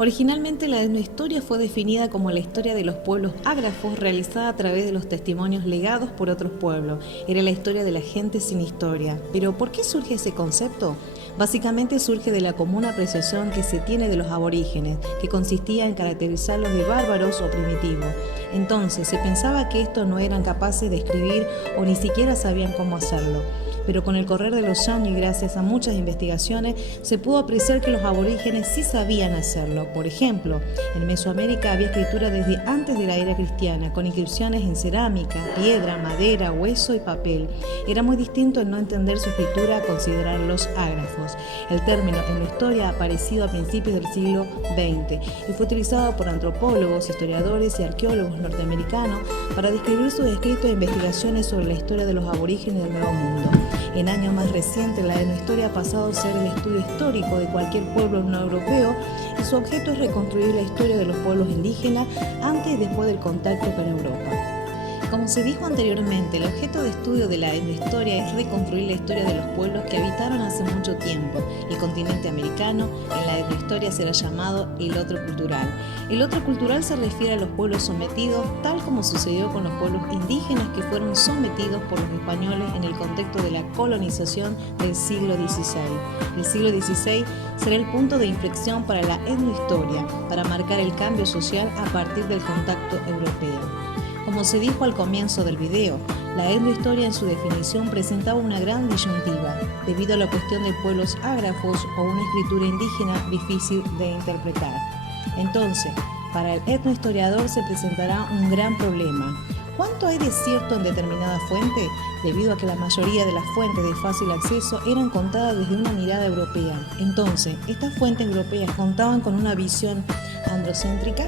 Originalmente la etnohistoria fue definida como la historia de los pueblos ágrafos realizada a través de los testimonios legados por otros pueblos. Era la historia de la gente sin historia. ¿Pero por qué surge ese concepto? Básicamente surge de la común apreciación que se tiene de los aborígenes, que consistía en caracterizarlos de bárbaros o primitivos. Entonces se pensaba que estos no eran capaces de escribir o ni siquiera sabían cómo hacerlo. Pero con el correr de los años y gracias a muchas investigaciones se pudo apreciar que los aborígenes sí sabían hacerlo. Por ejemplo, en Mesoamérica había escritura desde antes de la era cristiana, con inscripciones en cerámica, piedra, madera, hueso y papel. Era muy distinto el no entender su escritura a considerarlos ágrafos. El término etnohistoria ha aparecido a principios del siglo XX y fue utilizado por antropólogos, historiadores y arqueólogos norteamericanos para describir sus escritos e investigaciones sobre la historia de los aborígenes del Nuevo Mundo. En años más recientes, la etnohistoria ha pasado a ser el estudio histórico de cualquier pueblo no europeo y su objeto es reconstruir la historia de los pueblos indígenas antes y después del contacto con Europa. Como se dijo anteriormente, el objeto de estudio de la etnohistoria es reconstruir la historia de los pueblos que habitaron hace mucho tiempo. El continente americano en la etnohistoria será llamado el otro cultural. El otro cultural se refiere a los pueblos sometidos, tal como sucedió con los pueblos indígenas que fueron sometidos por los españoles en el contexto de la colonización del siglo XVI. El siglo XVI será el punto de inflexión para la etnohistoria, para marcar el cambio social a partir del contacto europeo. Como se dijo al comienzo del video, la etnohistoria en su definición presentaba una gran disyuntiva, debido a la cuestión de pueblos ágrafos o una escritura indígena difícil de interpretar. Entonces, para el etnohistoriador se presentará un gran problema. ¿Cuánto hay de cierto en determinada fuente? Debido a que la mayoría de las fuentes de fácil acceso eran contadas desde una mirada europea. Entonces, ¿estas fuentes europeas contaban con una visión androcéntrica?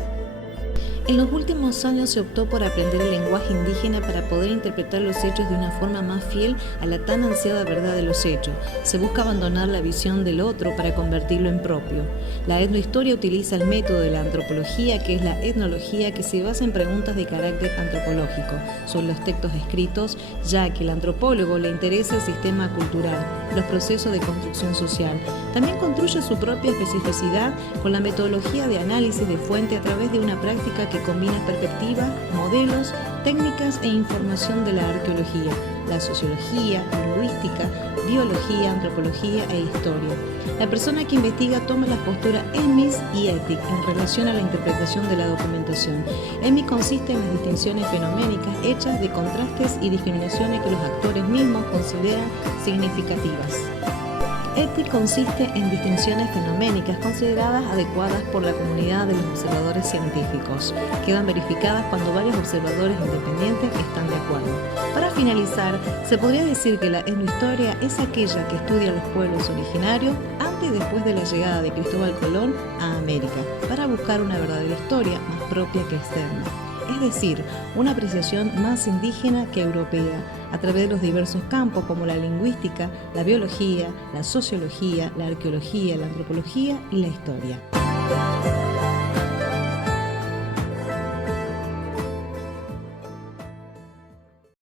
En los últimos años se optó por aprender el lenguaje indígena para poder interpretar los hechos de una forma más fiel a la tan ansiada verdad de los hechos. Se busca abandonar la visión del otro para convertirlo en propio. La etnohistoria utiliza el método de la antropología, que es la etnología, que se basa en preguntas de carácter antropológico sobre los textos escritos, ya que al antropólogo le interesa el sistema cultural, los procesos de construcción social. También construye su propia especificidad con la metodología de análisis de fuente a través de una práctica que combina perspectiva, modelos, técnicas e información de la arqueología, la sociología, lingüística, biología, antropología e historia. La persona que investiga toma las posturas EMIS y ETIC en relación a la interpretación de la documentación. EMIS consiste en las distinciones fenoménicas hechas de contrastes y discriminaciones que los actores mismos consideran significativas. ETIC consiste en distinciones fenoménicas consideradas adecuadas por la comunidad de los observadores científicos. Quedan verificadas cuando varios observadores independientes están de acuerdo. Para finalizar, se podría decir que la etnohistoria es aquella que estudia los pueblos originarios antes y después de la llegada de Cristóbal Colón a América, para buscar una verdadera historia más propia que externa. Es decir, una apreciación más indígena que europea, a través de los diversos campos como la lingüística, la biología, la sociología, la arqueología, la antropología y la historia.